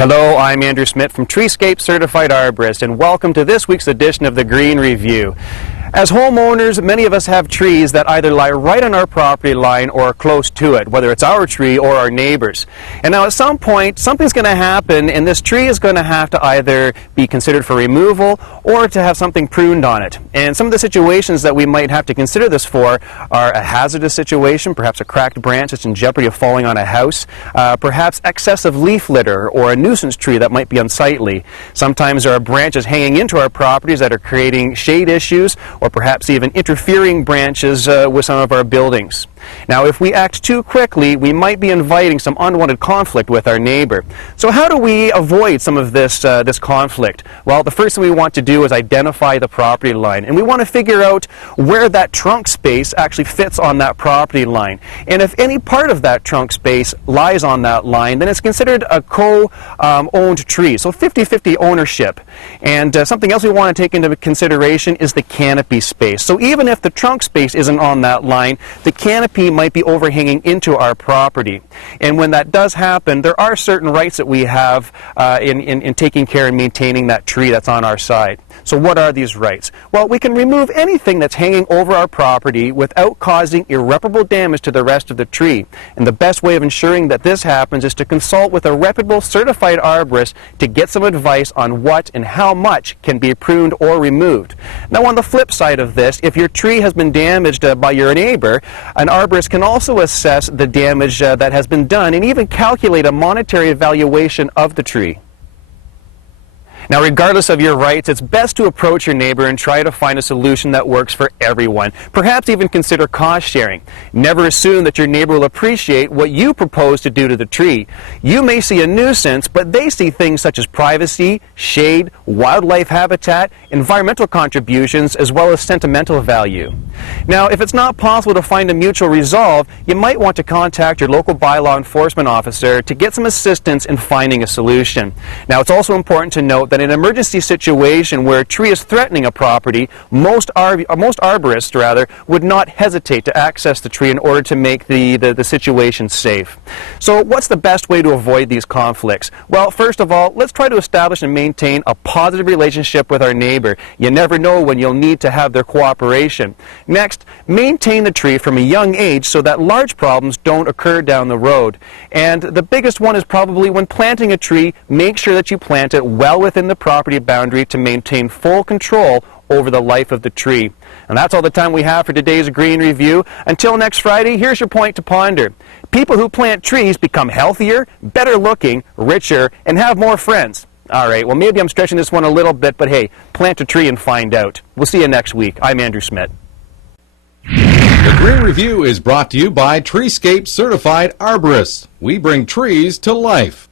Hello, I'm Andrew Smith from Treescape Certified Arborist, and welcome to this week's edition of the Green Review. As homeowners, many of us have trees that either lie right on our property line or close to it, whether it's our tree or our neighbor's. And now at some point, something's going to happen, and this tree is going to have to either be considered for removal or to have something pruned on it. And some of the situations that we might have to consider this for are a hazardous situation, perhaps a cracked branch that's in jeopardy of falling on a house, perhaps excessive leaf litter or a nuisance tree that might be unsightly. Sometimes there are branches hanging into our properties that are creating shade issues, or perhaps even interfering branches with some of our buildings. Now, if we act too quickly, we might be inviting some unwanted conflict with our neighbor. So how do we avoid some of this conflict? Well, the first thing we want to do is identify the property line, and we want to figure out where that trunk space actually fits on that property line. And if any part of that trunk space lies on that line, then it's considered a co-owned tree, so 50-50 ownership. And something else we want to take into consideration is the canopy space. So even if the trunk space isn't on that line, the canopy might be overhanging into our property. And when that does happen, there are certain rights that we have in taking care and maintaining that tree that's on our side. So what are these rights? Well, we can remove anything that's hanging over our property without causing irreparable damage to the rest of the tree. And the best way of ensuring that this happens is to consult with a reputable certified arborist to get some advice on what and how much can be pruned or removed. Now, on the flip side of this, if your tree has been damaged by your neighbor, an arborist can also assess the damage that has been done and even calculate a monetary evaluation of the tree. Now, regardless of your rights, it's best to approach your neighbor and try to find a solution that works for everyone. Perhaps even consider cost sharing. Never assume that your neighbor will appreciate what you propose to do to the tree. You may see a nuisance, but they see things such as privacy, shade, wildlife habitat, environmental contributions, as well as sentimental value. Now, if it's not possible to find a mutual resolve, you might want to contact your local bylaw enforcement officer to get some assistance in finding a solution. Now, it's also important to note that in an emergency situation where a tree is threatening a property, most arborists would not hesitate to access the tree in order to make the situation safe. So what's the best way to avoid these conflicts? Well, first of all, let's try to establish and maintain a positive relationship with our neighbor. You never know when you'll need to have their cooperation. Next, maintain the tree from a young age so that large problems don't occur down the road. And the biggest one is probably when planting a tree, make sure that you plant it well within the property boundary to maintain full control over the life of the tree. And that's all the time we have for today's Green Review. Until next Friday, here's your point to ponder. People who plant trees become healthier, better looking, richer, and have more friends. All right, well, maybe I'm stretching this one a little bit, but hey, plant a tree and find out. We'll see you next week. I'm Andrew Smith. The Green Review is brought to you by Treescape Certified Arborists. We bring trees to life.